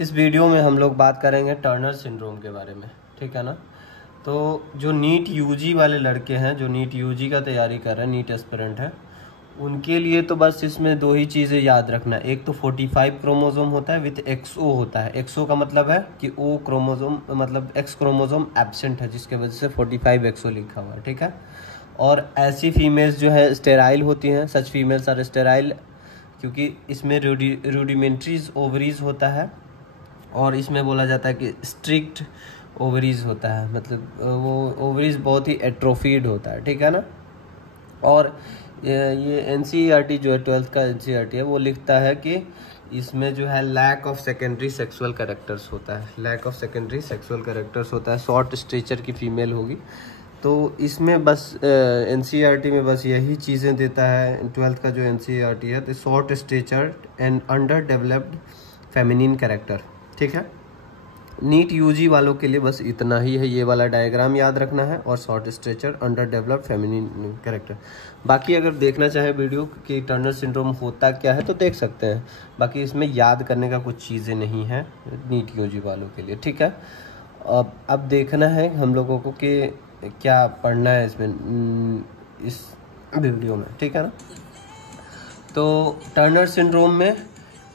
इस वीडियो में हम लोग बात करेंगे टर्नर सिंड्रोम के बारे में, ठीक है ना। तो जो नीट यूजी वाले लड़के हैं, जो नीट यूजी का तैयारी कर रहे हैं, नीट एस्पिरेंट हैं, उनके लिए तो बस इसमें दो ही चीज़ें याद रखना है। एक तो 45 क्रोमोसोम होता है विथ XO होता है। XO का मतलब है कि O क्रोमोसोम, मतलब X क्रोमोसोम एब्सेंट है, जिसके वजह से 45 XO लिखा हुआ है, ठीक है। और ऐसी फीमेल्स जो है स्टेराइल होती हैं, सच फीमेल्स आर स्टेराइल, क्योंकि इसमें रूडिमेंट्रीज ओवरीज होता है और इसमें बोला जाता है कि स्ट्रिक्ट ओवरीज होता है, मतलब वो ओवरीज बहुत ही एट्रोफीड होता है, ठीक है ना। और ये NCERT जो है 12th का NCERT है, वो लिखता है कि इसमें जो है lack of secondary sexual characters होता है, lack of secondary sexual characters होता है। शॉर्ट स्ट्रेचर की फीमेल होगी, तो इसमें बस NCERT में बस यही चीज़ें देता है। 12th का जो NCERT है, तो short stature and under developed feminine character, ठीक है। नीट यूजी वालों के लिए बस इतना ही है, ये वाला डायग्राम याद रखना है और short stature under developed feminine character. बाकी अगर देखना चाहे वीडियो कि टर्नर सिंड्रोम होता क्या है तो देख सकते हैं, बाकी इसमें याद करने का कुछ चीज़ें नहीं है नीट यूजी वालों के लिए, ठीक है। अब देखना है हम लोगों को कि क्या पढ़ना है इसमें, इस वीडियो में, ठीक है ना। तो टर्नर सिंड्रोम में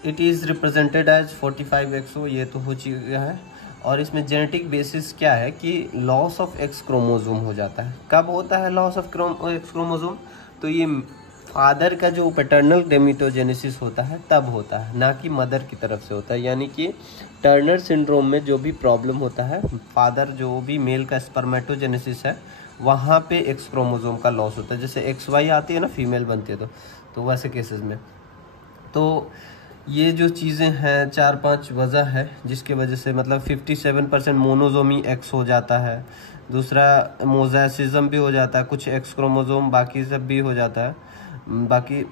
it is represented as 45 XO, ये तो हो चुका है। और इसमें जेनेटिक बेसिस क्या है कि लॉस ऑफ X क्रोमोसोम हो जाता है। कब होता है लॉस ऑफ X क्रोमोसोम? तो ये फादर का जो पैटर्नल गेमेटोजेनेसिस होता है तब होता है, ना कि मदर की तरफ से होता है। यानी कि टर्नर सिंड्रोम में जो भी प्रॉब्लम होता है, फादर जो भी मेल का स्पर्मेटोजेनेसिस है, वहाँ पे X क्रोमोसोम का लॉस होता है। जैसे XY आती है ना, फीमेल बनती है, तो वैसे केसेस में तो ये जो चीज़ें हैं 4-5 वजह है जिसके वजह से मतलब 57% मोनोजोमी X हो जाता है। दूसरा मोज़ाइसिज्म भी हो जाता है, कुछ X क्रोमोसोम बाकी सब भी हो जाता है। बाकी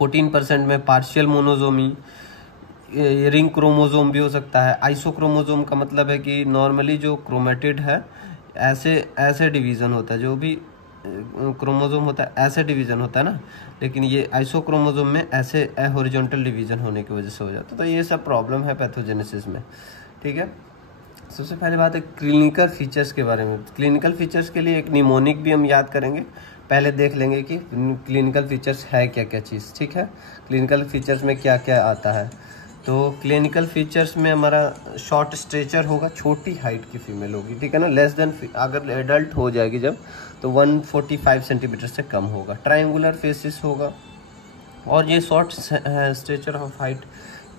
14% में पार्शियल मोनोजोमी, रिंग क्रोमोसोम भी हो सकता है। आइसोक्रोमोसोम का मतलब है कि नॉर्मली जो क्रोमेटिड है ऐसे डिवीज़न होता है, जो भी क्रोमोसोम होता है ऐसे डिवीज़न होता है ना, लेकिन ये आइसोक्रोमोसोम में ऐसे हॉरिजॉन्टल डिवीज़न होने की वजह से हो जाता है। तो ये सब प्रॉब्लम है पैथोजेनेसिस में, ठीक है। सबसे पहले बात है क्लिनिकल फीचर्स के बारे में। क्लिनिकल फीचर्स के लिए एक निमोनिक भी हम याद करेंगे, पहले देख लेंगे कि क्लिनिकल फीचर्स है क्या क्या चीज़, ठीक है। क्लिनिकल फीचर्स में क्या क्या आता है, तो क्लिनिकल फीचर्स में हमारा शॉर्ट स्ट्रेचर होगा, छोटी हाइट की फीमेल होगी, ठीक है ना। लेस देन, अगर एडल्ट हो जाएगी जब, तो 145 सेंटीमीटर से कम होगा। ट्रायंगुलर फेसिस होगा। और ये शॉर्ट स्ट्रेचर ऑफ हाइट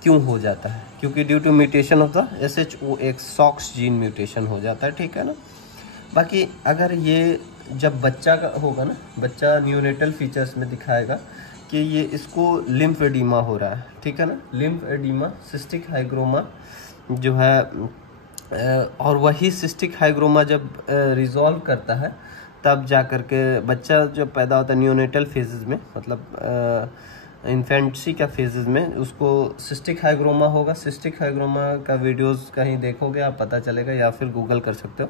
क्यों हो जाता है? क्योंकि due to mutation of the SHOX SHOX gene mutation हो जाता है, ठीक है ना। बाकी अगर ये जब बच्चा का होगा ना, बच्चा न्यूनेटल फीचर्स में दिखाएगा कि ये इसको लिम्फ एडीमा हो रहा है, ठीक है ना। लिम्फ एडीमा, सिस्टिक हाइग्रोमा जो है, और वही सिस्टिक हाइग्रोमा जब रिजॉल्व करता है तब जा कर के बच्चा जब पैदा होता है न्यूनेटल फेजेस में, मतलब इन्फेंट्सी का फेजेस में, उसको सिस्टिक हाइग्रोमा होगा। सिस्टिक हाइग्रोमा का वीडियोस कहीं देखोगे आप, पता चलेगा, या फिर गूगल कर सकते हो।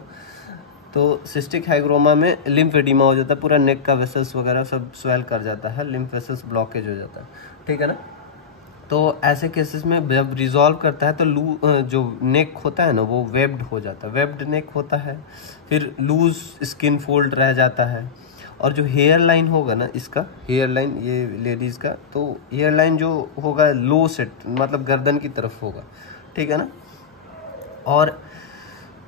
तो सिस्टिक हाइग्रोमा में लिम्फ एडीमा हो जाता है, पूरा नेक का वेसल्स वगैरह सब स्वेल कर जाता है, लिम्फ वेसल्स ब्लॉकेज हो जाता है, ठीक है ना। तो ऐसे केसेस में जब रिजॉल्व करता है तो जो नेक होता है ना, वो वेब्ड हो जाता है, वेब्ड नेक होता है। फिर लूज स्किन फोल्ड रह जाता है। और जो हेयर लाइन होगा ना, इसका हेयर लाइन, ये लेडीज़ का, तो हेयर लाइन जो होगा लो सेट, मतलब गर्दन की तरफ होगा, ठीक है ना। और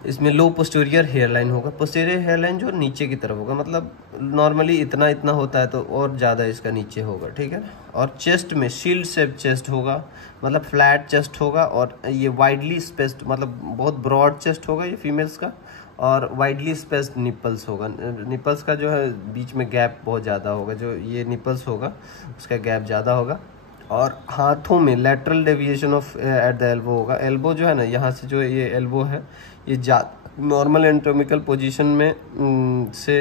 इसमें लो पोस्टीरियर हेयर लाइन होगा, पोस्टीरियर हेयर लाइन जो नीचे की तरफ होगा, मतलब नॉर्मली इतना इतना होता है तो और ज़्यादा इसका नीचे होगा, ठीक है ना। और चेस्ट में शील्ड शेप चेस्ट होगा, मतलब फ्लैट चेस्ट होगा। और ये वाइडली स्पेस्ड, मतलब बहुत ब्रॉड चेस्ट होगा ये फीमेल्स का। और वाइडली स्पेस्ड निपल्स होगा, निपल्स का जो है बीच में गैप बहुत ज़्यादा होगा, जो ये निपल्स होगा उसका गैप ज़्यादा होगा। और हाथों में lateral deviation of at the elbow होगा। एल्बो जो है ना, यहाँ से जो ये एल्बो है, ये नॉर्मल एनाटॉमिकल पोजीशन में से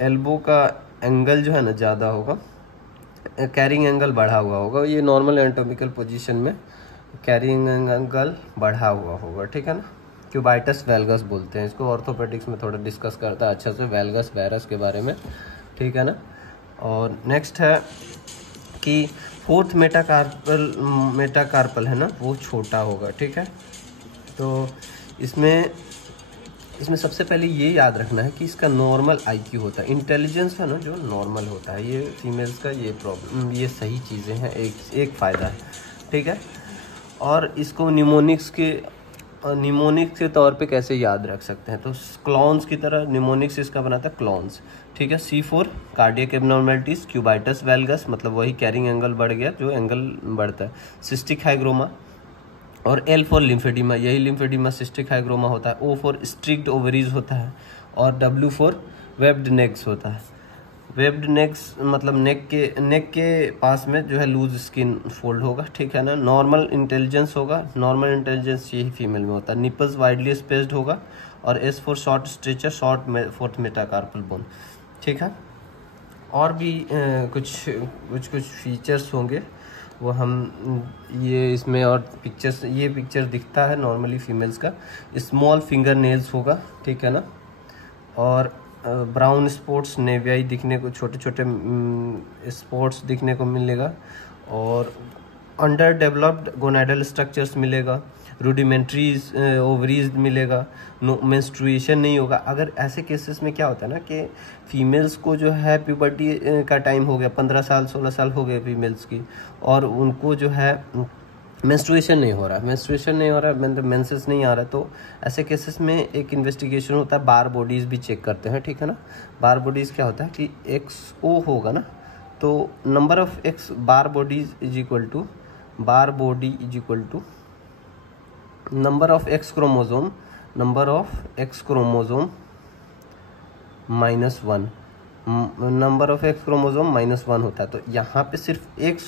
एल्बो का एंगल जो है ना ज़्यादा होगा, कैरिंग एंगल बढ़ा हुआ होगा। ये नॉर्मल एनाटॉमिकल पोजीशन में कैरिंग एंगल बढ़ा हुआ होगा, ठीक है ना। क्यूबाइटस वैल्गस बोलते हैं इसको, ऑर्थोपेडिक्स में थोड़ा डिस्कस करता है अच्छा से वैल्गस वायरस के बारे में, ठीक है ना। और नेक्स्ट है कि फोर्थ मेटाकार्पल है ना, वो छोटा होगा, ठीक है। तो इसमें सबसे पहले ये याद रखना है कि इसका नॉर्मल आईक्यू होता है, इंटेलिजेंस है ना जो नॉर्मल होता है। ये फीमेल्स का ये प्रॉब्लम, ये सही चीज़ें हैं, एक फ़ायदा है, ठीक है। और इसको निमोनिक्स के तौर पे कैसे याद रख सकते हैं, तो क्लॉन्स की तरह निमोनिक्स इसका बनाता है क्लॉन्स, ठीक है। C4 कार्डियक एब्नॉर्मेलिटीज़, क्यूबाइटस वेलगस मतलब वही कैरिंग एंगल बढ़ गया, जो एंगल बढ़ता है, सिस्टिक हाइग्रोमा, और L फॉर लिम्फेडिमा, यही लिम्फेडिमा सिस्टिक हाइग्रोमा होता है। O फॉर स्ट्रिक्ट ओवरीज होता है, और W फॉर वेब्ड नेक्स होता है। वेब्ड नेक्स मतलब नेक के पास में जो है लूज स्किन फोल्ड होगा, ठीक है ना। नॉर्मल इंटेलिजेंस होगा, नॉर्मल इंटेलिजेंस यही फीमेल में होता है। निपल्स वाइडली स्पेस्ड होगा, और S for short stature, short fourth metacarpal bone, ठीक है। और भी कुछ फीचर्स होंगे, वो हम ये इसमें और पिक्चर्स, ये पिक्चर दिखता है नॉर्मली फीमेल्स का। स्मॉल फिंगर नेल्स होगा, ठीक है ना। और ब्राउन स्पॉट्स नेवियाई दिखने को, छोटे छोटे स्पॉट्स दिखने को मिलेगा। और अंडर डेवलप्ड गोनाडल स्ट्रक्चर्स मिलेगा, रूडिमेंट्रीज ओवरीज मिलेगा, मेंस्ट्रुएशन नहीं होगा। अगर ऐसे केसेस में क्या होता है ना कि फीमेल्स को जो है प्यूबर्टी का टाइम हो गया, 15 साल 16 साल हो गए फीमेल्स की, और उनको जो है मेंस्ट्रुएशन नहीं हो रहा, मतलब मेंसेस नहीं आ रहा, तो ऐसे केसेस में एक इन्वेस्टिगेशन होता है, बार बॉडीज़ भी चेक करते हैं, ठीक है ना। बार बॉडीज़ क्या होता है कि XO होगा ना, तो number of X Barr bodies is equal to number of X chromosome -1, number of X chromosome -1 होता है। तो यहाँ पे सिर्फ एक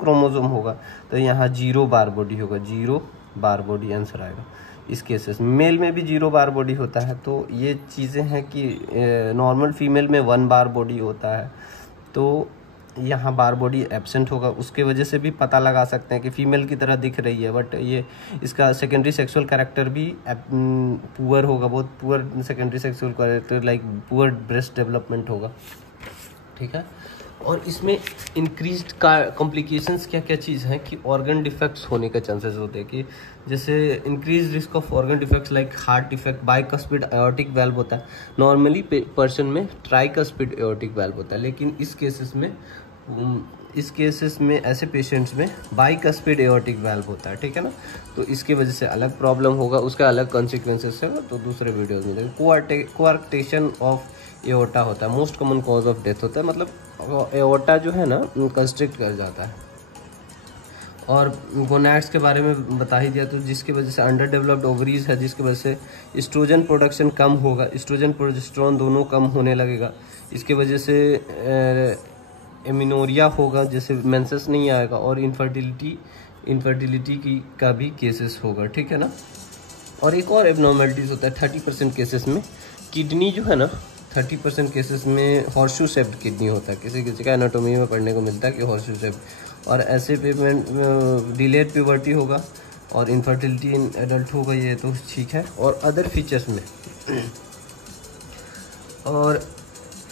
क्रोमोजोम होगा, तो यहाँ 0 बार बॉडी होगा, 0 बार बॉडी आंसर आएगा। इस केसेस में मेल में भी 0 बार बॉडी होता है। तो ये चीज़ें हैं कि नॉर्मल फीमेल में 1 बार बॉडी होता है, तो यहाँ बार बॉडी एब्सेंट होगा। उसके वजह से भी पता लगा सकते हैं कि फीमेल की तरह दिख रही है, बट ये इसका सेकेंडरी सेक्सुअल कैरेक्टर भी पुअर होगा, बहुत poor secondary sexual character, like poor breast development होगा, ठीक है। और इसमें इंक्रीज्ड कॉम्प्लिकेशंस क्या क्या चीज़ हैं कि ऑर्गन डिफेक्ट्स होने का चांसेस होते हैं, कि जैसे increase risk of organ defects like heart defect, bicuspid aortic valve होता है। नॉर्मली पर्सन में ट्राइकस्पिड एओर्टिक वाल्व होता है, लेकिन इस केसेस में ऐसे पेशेंट्स में बाइकस्पिड एओर्टिक वाल्व होता है, ठीक है ना। तो इसके वजह से अलग प्रॉब्लम होगा, उसका अलग कॉन्सिक्वेंसेस है, तो दूसरे वीडियोज में देखें। कोआर्क्टेशन ऑफ एओर्टा होता है, most common cause of death होता है, मतलब एओर्टा जो है ना कंस्ट्रिक्ट कर जाता है। और गोनैड्स के बारे में बता ही दिया, तो जिसकी वजह से अंडर डेवलप्ड ओवरीज है, जिसकी वजह से एस्ट्रोजन प्रोडक्शन कम होगा, एस्ट्रोजन प्रोजेस्टेरोन दोनों कम होने लगेगा। इसके वजह से एमिनोरिया होगा, जैसे मेंसेस नहीं आएगा, और इनफर्टिलिटी का भी केसेस होगा, ठीक है ना। और एक और एबनॉर्मेलिटीज़ होता है 30% केसेस में, किडनी जो है ना 30% केसेस में हॉर्सशू शेप्ड किडनी होता है। किसी का एनाटोमी में पढ़ने को मिलता है कि हॉर्सशू शेप्ड, और ऐसे पेमेंट डिलेड प्यूबर्टी होगा, और इनफर्टिलिटी इन एडल्ट होगा, ये तो ठीक है। और अदर फीचर्स में और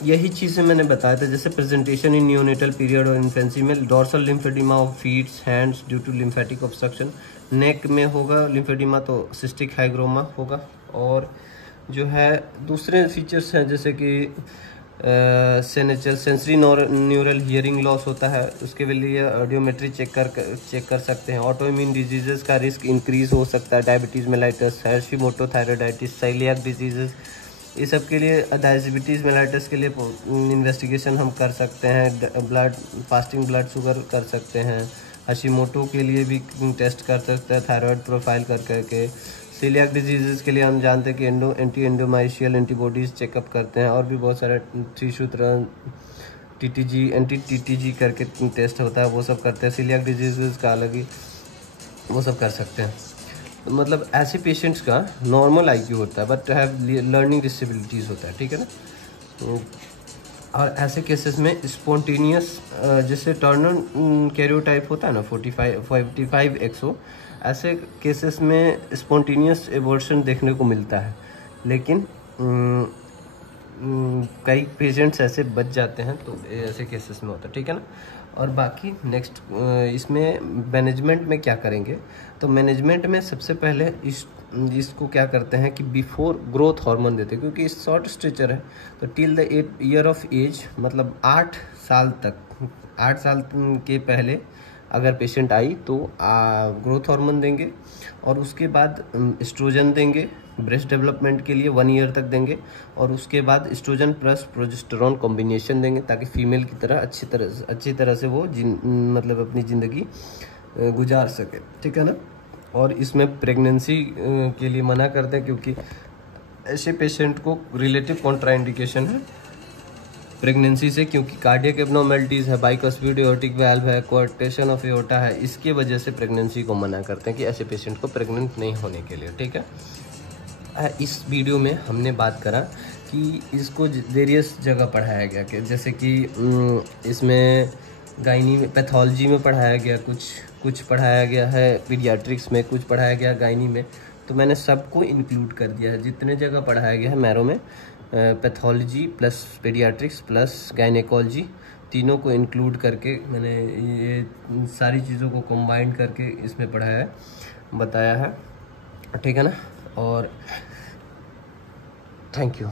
यही चीज़ें मैंने बताया था, जैसे प्रेजेंटेशन इन न्यूनेटल पीरियड और इन्फेंसी में, dorsal lymphoedema of feets hands due to lymphatic obstruction, neck में होगा लिम्फेडिमा तो सिस्टिक हाइग्रोमा होगा। और जो है दूसरे फीचर्स हैं, जैसे कि सेंसरी न्यूरल हियरिंग लॉस होता है, उसके लिए ऑडियोमेट्री चेक कर सकते हैं। ऑटो इम्यून डिजीजेस का रिस्क इंक्रीज हो सकता है, diabetes mellitus, Hashimoto thyroiditis, coeliac diseases, ये सब के लिए डायबिटीज़ मेलाइटस के लिए इन्वेस्टिगेशन हम कर सकते हैं। फास्टिंग ब्लड शुगर कर सकते हैं। हशीमोटो के लिए भी टेस्ट कर सकते हैं, थायराइड प्रोफाइल कर करके। सीलियाक डिजीज़ के लिए हम जानते हैं कि एंटीमाइशियल एंटीबॉडीज़ चेकअप करते हैं, और भी बहुत सारे त्रिसूत्र एंटी-टीटीजी करके टेस्ट होता है, वो सब करते हैं। सीलियाक डिजीज़ का अलग ही वो सब कर सकते हैं। मतलब ऐसे पेशेंट्स का नॉर्मल आईक्यू होता है, बट हैव लर्निंग डिसेबिलिटीज़ होता है, ठीक है ना। और ऐसे केसेस में स्पॉन्टेनियस, जैसे टर्नर कैरियोटाइप होता है ना 55XO, ऐसे केसेस में स्पॉन्टेनियस एबॉर्शन देखने को मिलता है, लेकिन कई पेशेंट्स ऐसे बच जाते हैं, तो ऐसे केसेस में होता है, ठीक है ना। और बाकी नेक्स्ट इसमें मैनेजमेंट में क्या करेंगे, तो मैनेजमेंट में सबसे पहले इसको क्या करते हैं कि बिफोर ग्रोथ हार्मोन देते हैं, क्योंकि शॉर्ट स्ट्रेचर है। तो till the 8 year of age, मतलब 8 साल तक, 8 साल के पहले अगर पेशेंट आई तो ग्रोथ हार्मोन देंगे, और उसके बाद एस्ट्रोजन देंगे ब्रेस्ट डेवलपमेंट के लिए 1 ईयर तक देंगे, और उसके बाद एस्ट्रोजन प्लस प्रोजेस्टेरॉन कॉम्बिनेशन देंगे, ताकि फीमेल की तरह अच्छी तरह से वो मतलब अपनी ज़िंदगी गुजार सके, ठीक है ना। और इसमें प्रेगनेंसी के लिए मना करते हैं, क्योंकि ऐसे पेशेंट को रिलेटिव कॉन्ट्राइंडिकेशन है प्रेगनेंसी से, क्योंकि कार्डियक एब्नॉर्मैलिटीज़ है, बाइकस्पिड एओर्टिक वाल्व है, कोआर्टेशन ऑफ एओर्टा है, इसके वजह से प्रेगनेंसी को मना करते हैं कि ऐसे पेशेंट को प्रेग्नेंट नहीं होने के लिए, ठीक है। इस वीडियो में हमने बात करा कि इसको वेरियस जगह पढ़ाया गया, कि जैसे कि इसमें गायनी में, पैथोलॉजी में पढ़ाया गया, कुछ पढ़ाया गया है पीडियाट्रिक्स में, कुछ पढ़ाया गया गायनी में। तो मैंने सबको इंक्लूड कर दिया है, जितने जगह पढ़ाया गया है मैरो में, pathology plus paediatrics plus gynaecology, तीनों को इंक्लूड करके मैंने ये सारी चीज़ों को कंबाइन करके इसमें पढ़ाया है, बताया है, ठीक है ना। और थैंक यू।